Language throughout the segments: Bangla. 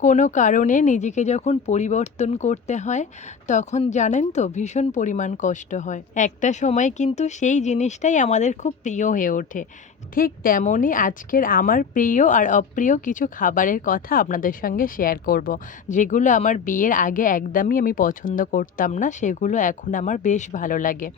কোনো কারণে নিজেকে যখন পরিবর্তন করতে হয়, তখন জানেন তো ভীষণ পরিমাণ কষ্ট হয়। একটা সময় কিন্তু সেই জিনিসটাই আমাদের খুব প্রিয় হয়ে ওঠে। ঠিক তেমনই আজকের আমার প্রিয় আর অপ্রিয় কিছু খাবারের কথা আপনাদের সঙ্গে শেয়ার করব। যেগুলো আমার বিয়ের আগে একদমই আমি পছন্দ করতাম না, সেগুলো এখন আমার বেশ ভালো লাগে।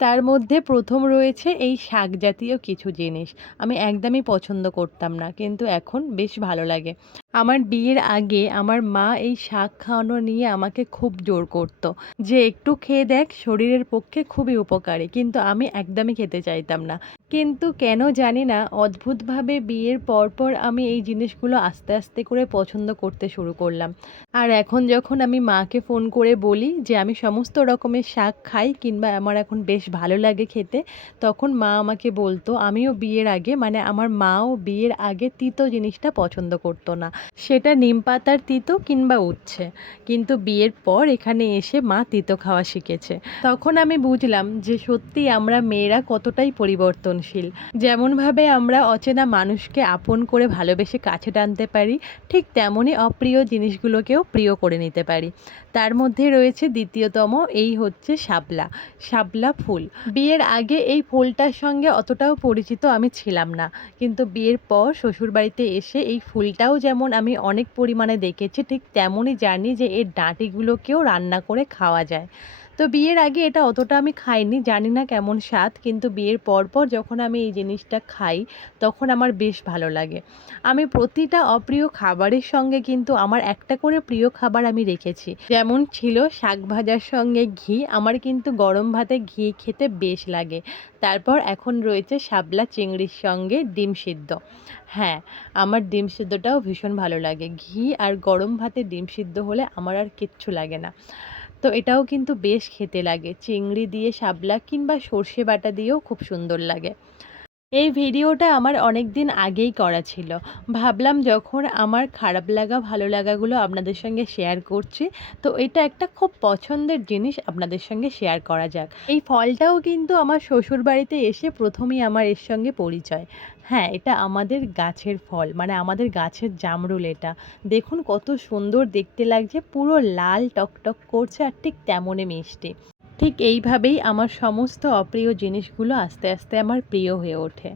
তার মধ্যে প্রথম রয়েছে এই শাক জাতীয় কিছু জিনিস। আমি একদমই পছন্দ করতাম না, কিন্তু এখন বেশ ভালো লাগে। আমার বিয়ের আগে আমার মা এই শাক খাওয়ানো নিয়ে আমাকে খুব জোর করতো। যে একটু খেয়ে দেখ, শরীরের পক্ষে খুবই উপকারী। কিন্তু আমি একদমই খেতে চাইতাম না। কিন্তু কেন জানি না, অদ্ভুতভাবে বিয়ের পরপর আমি এই জিনিসগুলো আস্তে আস্তে করে পছন্দ করতে শুরু করলাম। আর এখন যখন আমি মাকে ফোন করে বলি যে আমি সমস্ত রকমের শাক খাই কিংবা আমার এখন বেশ ভালো লাগে খেতে, তখন মা আমাকে বলতো, আমিও বিয়ের আগে মানে আমার মাও বিয়ের আগে তিতো জিনিসটা পছন্দ করতো না। সেটা নিম পাতার তিতো কিংবা উচ্ছে। কিন্তু বিয়ের পর এখানে এসে মা তিতো খাওয়া শিখেছে। তখন আমি বুঝলাম যে সত্যি আমরা মেয়েরা কতটাই পরিবর্তনশীল। যেমনভাবে আমরা অচেনা মানুষকে আপন করে ভালোবেসে কাছে টানতে পারি, ঠিক তেমনই অপ্রিয় জিনিসগুলোকেও প্রিয় করে নিতে পারি। তার মধ্যে রয়েছে দ্বিতীয়তম, এই হচ্ছে শাপলা শাপলা ফুল। বিয়ের আগে এই ফুলটার সঙ্গে অতটাও পরিচিত আমি ছিলাম না। কিন্তু বিয়ের পর শ্বশুরবাড়িতে এসে এই ফুলটাও যেমন আমি অনেক পরিমাণে দেখেছি ঠিক তেমনই জানি যে এর ডাঁটিগুলোকেও রান্না করে খাওয়া যায়। তো বিয়ের আগে এটা অতটা আমি খাইনি, জানি না কেমন স্বাদ, কিন্তু বিয়ের পর পর যখন আমি এই জিনিসটা খাই, তখন আমার বেশ ভালো লাগে। আমি প্রতিটা অপ্রিয় খাবারের সঙ্গে কিন্তু আমার একটা করে প্রিয় খাবার আমি রেখেছি। যেমন ছিল শাক ভাজার সঙ্গে ঘি, আমার কিন্তু গরম ভাতে ঘি খেতে বেশ লাগে। তারপর এখন রয়েছে শাপলা চিংড়ির সঙ্গে ডিম সিদ্ধ। হ্যাঁ আমার ডিম সিদ্ধটাও ভীষণ ভালো লাগে। ঘি আর গরম ভাতে ডিম সিদ্ধ হলে আমার আর কিচ্ছু লাগে না। তো এটাও কিন্তু বেশ খেতে লাগে। চিংড়ি দিয়ে শাবলা কিংবা সর্ষে বাটা দিয়েও খুব সুন্দর লাগে। এই ভিডিওটা আমার অনেক দিন আগেই করা ছিল। ভাবলাম যখন আমার খারাপ লাগা, ভালো লাগাগুলো আপনাদের সঙ্গে শেয়ার করছি, তো এটা একটা খুব পছন্দের জিনিস আপনাদের সঙ্গে শেয়ার করা যাক। এই ফলটাও কিন্তু আমার শ্বশুর বাড়িতে এসে প্রথমেই আমার এর সঙ্গে পরিচয়। হ্যাঁ এটা আমাদের গাছের ফল মানে আমাদের গাছের জামরুল এটা। দেখুন কত সুন্দর দেখতে লাগছে, পুরো লাল টকটক করছে আর ঠিক তেমনই মিষ্টি। ঠিক এইভাবেই আমার সমস্ত অপ্রিয় জিনিসগুলো আস্তে আস্তে আমার প্রিয় হয়ে ওঠে।